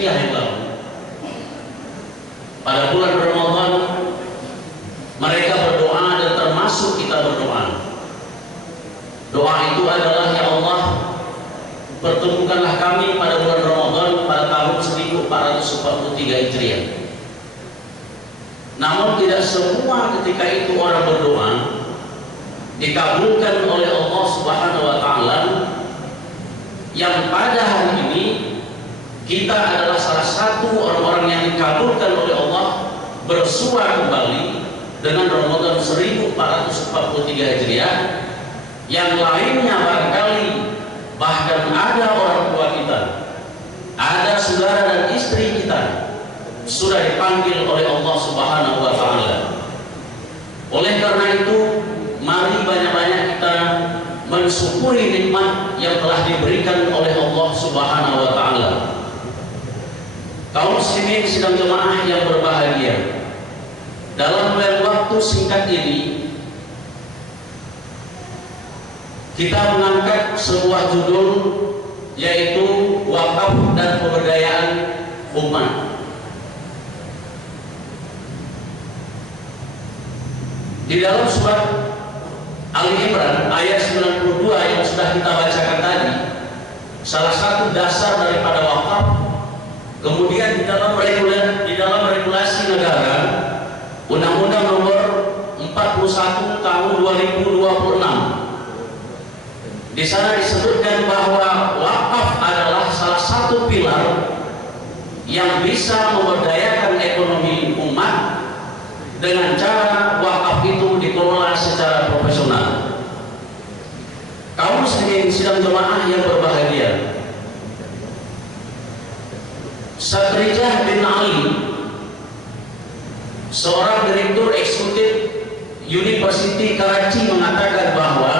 Hijriah yang lalu, pada bulan Ramadan mereka berdoa dan termasuk kita berdoa. Doa itu adalah, ya Allah, pertemukanlah kami pada bulan Ramadan pada tahun 1443 Hijriah. Namun tidak semua ketika itu orang berdoa dikabulkan oleh Allah Subhanahu wa Ta'ala, yang pada hari ini kita adalah salah satu orang-orang yang dikabulkan oleh Allah bersua kembali dengan Ramadan 1443 Hijriah. Yang lainnya barangkali bahkan ada orang tua kita, ada saudara dan istri kita sudah dipanggil oleh Allah Subhanahu wa Ta'ala. Oleh karena itu, mari banyak-banyak kita mensyukuri nikmat yang telah diberikan oleh Allah Subhanahu wa Ta'ala. Kaum muslimin sidang jemaah yang berbahagia, dalam waktu singkat ini kita mengangkat sebuah judul, yaitu wakaf dan pemberdayaan umat. Di dalam surat Ali Imran ayat 92 yang sudah kita bacakan tadi, salah satu dasar daripada wakaf, kemudian di dalam regulasi negara, Undang-Undang Nomor 41 Tahun 2026, di sana disebutkan bahwa wakaf adalah salah satu pilar yang bisa memberdayakan ekonomi umat dengan cara wakaf itu dikelola secara profesional. Kaum muslimin sidang jemaah yang berbahagia, Satrijah bin Ali, seorang direktur eksekutif University Karachi, mengatakan bahwa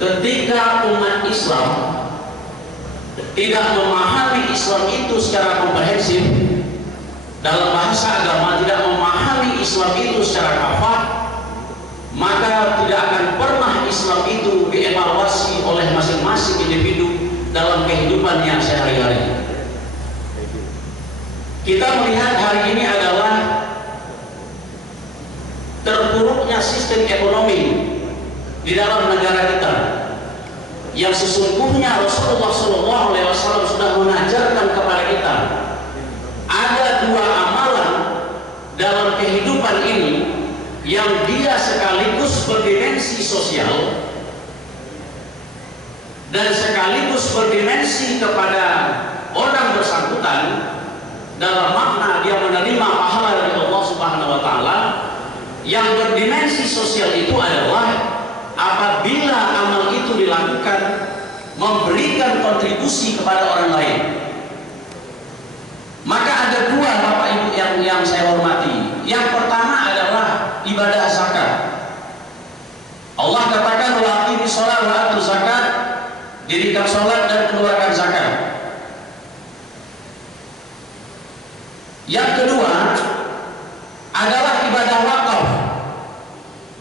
ketika umat Islam tidak memahami Islam itu secara komprehensif, dalam bahasa agama tidak memahami Islam itu secara kafah, maka tidak akan pernah Islam itu dievaluasi oleh masing-masing individu dalam kehidupannya sehari-hari. Kita melihat hari ini adalah terpuruknya sistem ekonomi di dalam negara kita, yang sesungguhnya Rasulullah SAW sudah mengajarkan kepada kita ada dua amalan dalam kehidupan ini yang dia sekaligus berdimensi sosial dan sekaligus berdimensi kepada orang bersangkutan dalam makna dia menerima pahala dari Allah Subhanahu wa Ta'ala. Yang berdimensi sosial itu adalah apabila amal itu dilakukan memberikan kontribusi kepada orang lain. Maka ada dua, Bapak Ibu yang saya hormati. Yang pertama adalah ibadah zakat. Allah katakan, wa aqimi sholat wa atu zakat, dirikan sholat dan keluarkan zakat. Yang kedua adalah ibadah wakaf.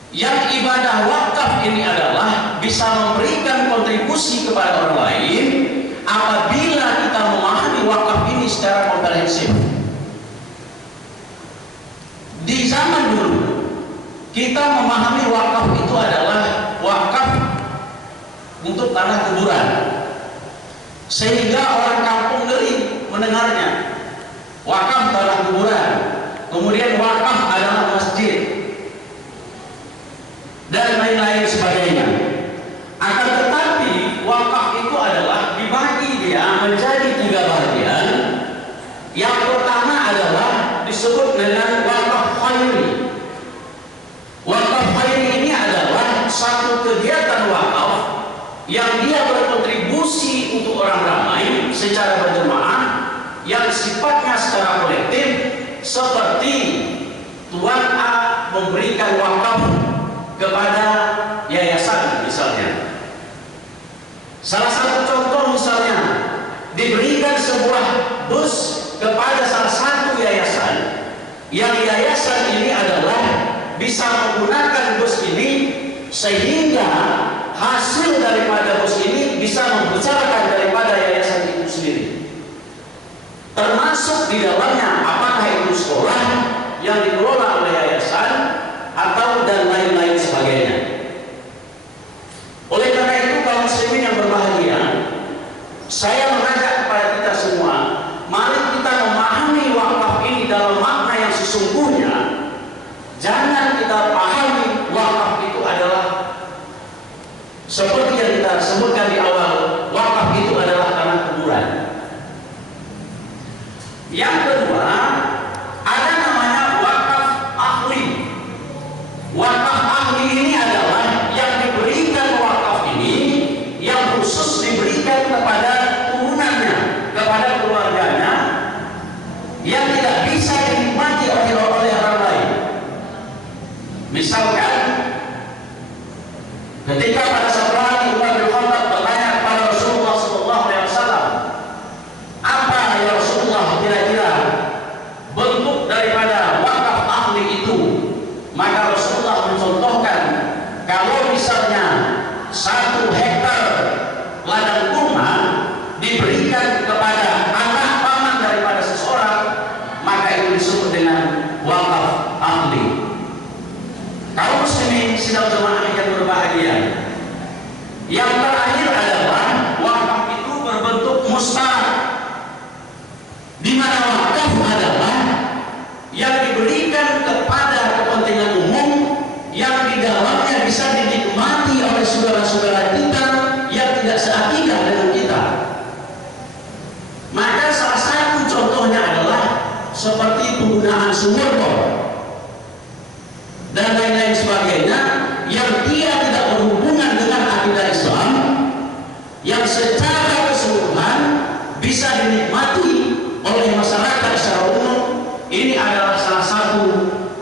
Yang ibadah wakaf ini adalah bisa memberikan kontribusi kepada orang lain apabila kita memahami wakaf ini secara komprehensif. Di zaman dulu kita memahami wakaf itu adalah wakaf untuk tanah kuburan, sehingga orang kampung ngeri mendengarnya. Wakaf tanah kuburan, kemudian wakaf adalah masjid dan lain-lain sebagainya. Akan tetapi wakaf itu adalah dibagi dia menjadi tiga bagian. Yang pertama adalah disebut dengan wakaf khairi. Wakaf khairi ini adalah satu kegiatan wakaf yang dia berkontribusi untuk orang ramai secara berjemaah, yang sifatnya secara kolektif, seperti Tuan A memberikan wakaf kepada yayasan misalnya. Salah satu contoh misalnya, diberikan sebuah bus kepada salah satu yayasan, yang yayasan ini adalah bisa menggunakan bus ini sehingga hasil daripada bus ini bisa membesarkan daripada yayasan itu sendiri. termasuk di dalamnya apakah itu sekolah yang dikelola oleh yayasan atau dan lain-lain sebagainya. Oleh karena itu kaum muslimin yang berbahagia, saya mengajak kepada kita semua, mari kita memahami wakaf ini dalam makna yang sesungguhnya. Jangan kita pahami wakaf itu adalah seperti yang kita sebutkan di awal, wakaf itu adalah tanah kuburan. Yang kedua, ada namanya wakaf ahli. Wakaf ahli ini adalah yang diberikan wakaf ini, yang khusus diberikan kepada turunannya, kepada keluarganya, yang tidak bisa dinikmati oleh orang lain. Misalkan, ketika pada suatu hari Umar bin Khattab bertanya kepada Rasulullah SAW, apa ya Rasulullah kira-kira bentuk daripada wakaf ahli itu? Maka Rasulullah mencontohkan, kalau misalnya 1 hektar ladang kurma diberikan kepada anak paman daripada seseorang, maka itu disebut dengan wakaf ahli. Kaum muslimin sidang jemaah yang berbahagia, yang terakhir adalah wakaf itu berbentuk mustarak, di mana wakaf adalah yang diberikan kepada kepentingan umum, yang di dalamnya bisa dinikmati oleh saudara-saudara kita yang tidak seakidah dengan kita. Maka salah satu contohnya adalah seperti penggunaan sumur bor dan lain-lain sebagainya, yang dia tidak berhubungan dengan akidah Islam, yang secara keseluruhan bisa dinikmati oleh masyarakat secara umum. Ini adalah salah satu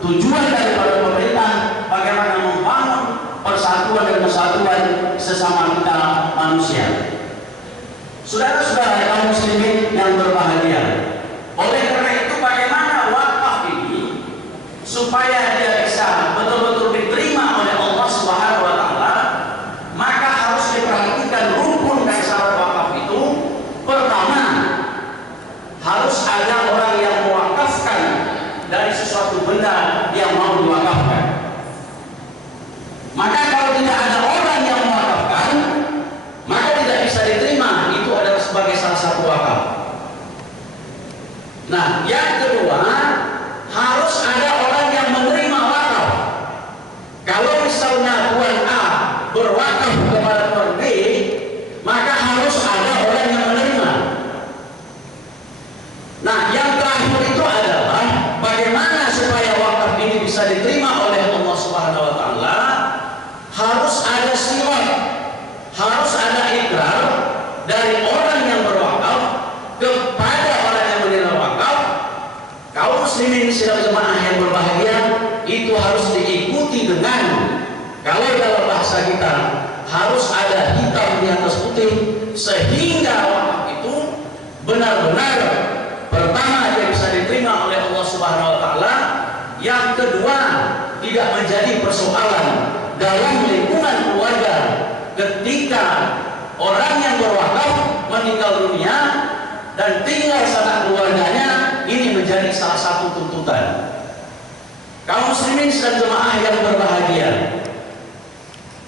tujuan daripada pemerintah, bagaimana membangun persatuan dan kesatuan sesama kita manusia. Saudara-saudara kaum muslimin yang berbahagia, oleh karena itu bagaimana wakaf ini supaya dia bisa betul-betul diterima oleh Allah Subhanahu wa taala, maka harus diperhatikan rukun dari syarat wakaf itu. Pertama, harus ada orang yang mewakafkan dari sesuatu benda yang mau diwakafkan. Maka kalau tidak ada orang yang mewakafkan, maka tidak bisa diterima. Itu adalah sebagai salah satu wakaf. Nah, yang kedua, harus ada orang yang menerima wakaf. Kalau misalnya Tuan A berwakaf kepada Tuan B, maka harus ada orang yang menerima. Nah, yang terakhir itu adalah bagaimana supaya wakaf ini bisa diterima oleh Allah Subhanahu wa taala. Harus ada sirat, harus ada ikrar dari orang yang berwakaf kepada orang yang menerima wakaf. Kaum muslimin sidang jemaah yang berbahagia, itu harus diikuti dengan, kalau dalam bahasa kita, harus ada hitam di atas putih, sehingga wakaf itu benar-benar pertama dia bisa diterima oleh Allah Subhanahu wa taala. Yang kedua, tidak menjadi persoalan dalam lingkungan keluarga ketika orang yang berwakaf meninggal dunia dan tinggal sanak keluarganya. Ini menjadi salah satu tuntutan. Kaum muslimin dan jemaah yang berbahagia,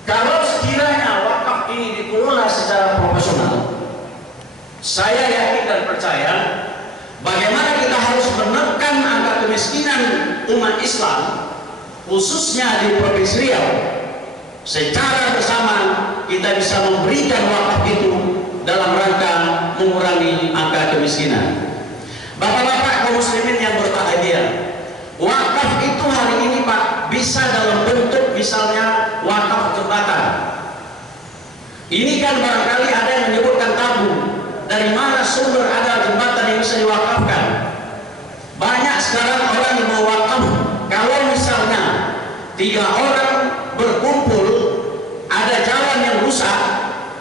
kalau sekiranya wakaf ini dikelola secara profesional, saya yakin dan percaya bagaimana kita harus menekan angka kemiskinan umat Islam, khususnya di Provinsi Riau. Secara bersama kita bisa memberikan wakaf itu dalam rangka mengurangi angka kemiskinan. Bapak-bapak kaum muslimin yang berbahagia, wakaf itu hari ini Pak bisa dalam bentuk misalnya wakaf jembatan. Ini kan barangkali ada yang menyebutkan tabu, dari mana sumber ada jembatan yang bisa diwakafkan. Banyak sekarang orang yang mau wakaf, kalau misalnya 3 orang berkumpul, ada jalan yang rusak,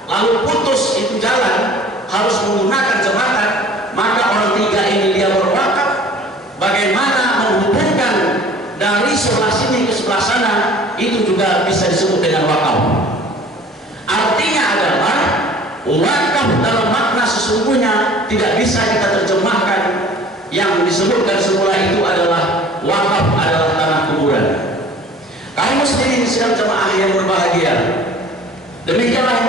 lalu putus itu jalan, harus menggunakan jembatan, maka orang 3 ini dia berwakaf. Bagaimana menghubungkan dari sebelah sini ke sebelah sana, itu juga bisa disebut dengan wakaf. Artinya adalah wakaf dalam makna sesungguhnya tidak bisa kita terjemahkan disebutkan semula itu adalah wakaf, adalah tanah kuburan. Kaum muslimin sidang jemaah yang berbahagia, demikianlah